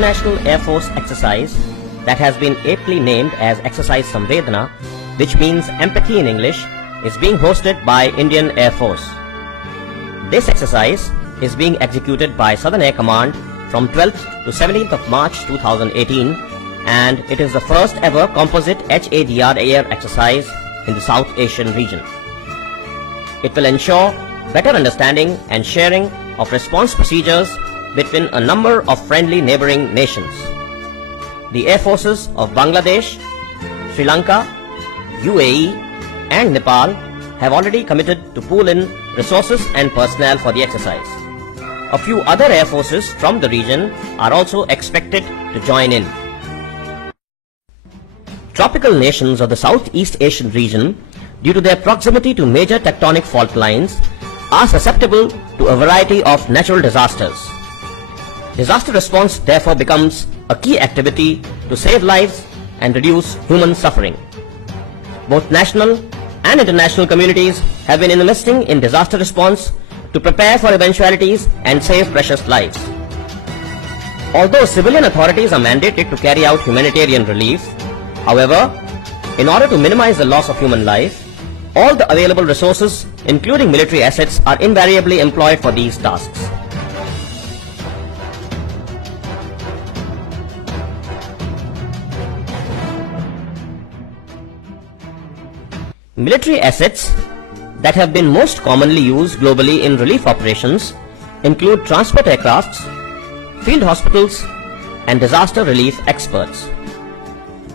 Multinational Air Force exercise that has been aptly named as Exercise Samvedna, which means empathy in English, is being hosted by Indian Air Force. This exercise is being executed by Southern Air Command from 12th to 17th of March 2018, and it is the first ever composite HADR air exercise in the South Asian region. It will ensure better understanding and sharing of response procedures between a number of friendly neighbouring nations. The Air Forces of Bangladesh, Sri Lanka, UAE and Nepal have already committed to pool in resources and personnel for the exercise. A few other air forces from the region are also expected to join in. Tropical nations of the Southeast Asian region, due to their proximity to major tectonic fault lines, are susceptible to a variety of natural disasters. Disaster response therefore becomes a key activity to save lives and reduce human suffering. Both national and international communities have been investing in disaster response to prepare for eventualities and save precious lives. Although civilian authorities are mandated to carry out humanitarian relief, however, in order to minimize the loss of human life, all the available resources, including military assets, are invariably employed for these tasks. Military assets that have been most commonly used globally in relief operations include transport aircrafts, field hospitals, and disaster relief experts.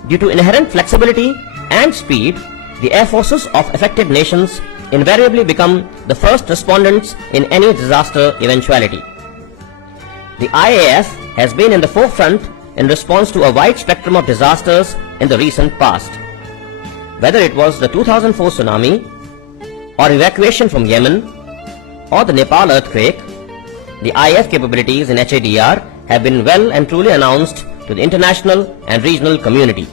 Due to inherent flexibility and speed, the air forces of affected nations invariably become the first respondents in any disaster eventuality. The IAF has been in the forefront in response to a wide spectrum of disasters in the recent past. Whether it was the 2004 tsunami, or evacuation from Yemen, or the Nepal earthquake, the IAF capabilities in HADR have been well and truly announced to the international and regional community.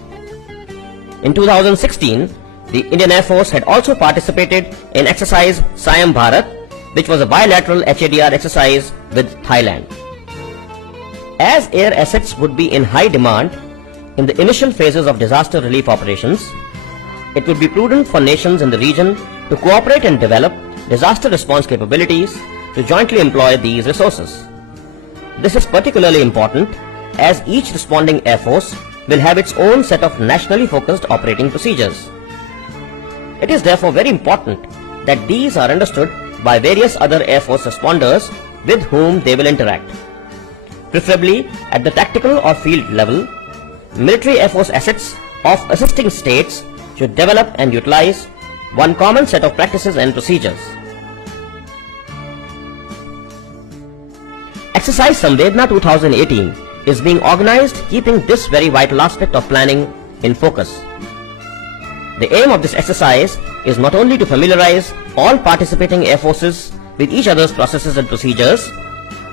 In 2016, the Indian Air Force had also participated in exercise Siam Bharat, which was a bilateral HADR exercise with Thailand. As air assets would be in high demand in the initial phases of disaster relief operations, it would be prudent for nations in the region to cooperate and develop disaster response capabilities to jointly employ these resources. This is particularly important as each responding air force will have its own set of nationally focused operating procedures. It is therefore very important that these are understood by various other air force responders with whom they will interact. Preferably at the tactical or field level, military air force assets of assisting states should develop and utilize one common set of practices and procedures. Exercise Samvedna 2018 is being organized keeping this very vital aspect of planning in focus. The aim of this exercise is not only to familiarize all participating air forces with each other's processes and procedures,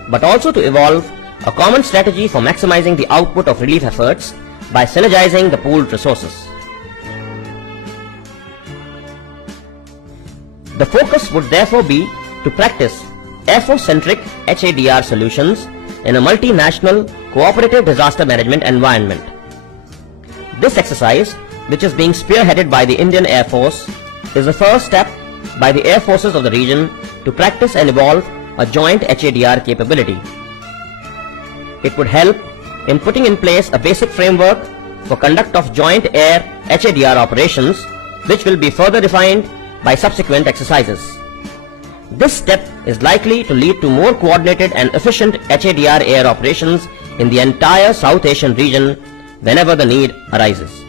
but also to evolve a common strategy for maximizing the output of relief efforts by synergizing the pooled resources. The focus would therefore be to practice Air Force-centric HADR solutions in a multinational cooperative disaster management environment. This exercise, which is being spearheaded by the Indian Air Force, is the first step by the air forces of the region to practice and evolve a joint HADR capability. It would help in putting in place a basic framework for conduct of joint air HADR operations, which will be further refined by subsequent exercises. This step is likely to lead to more coordinated and efficient HADR air operations in the entire South Asian region whenever the need arises.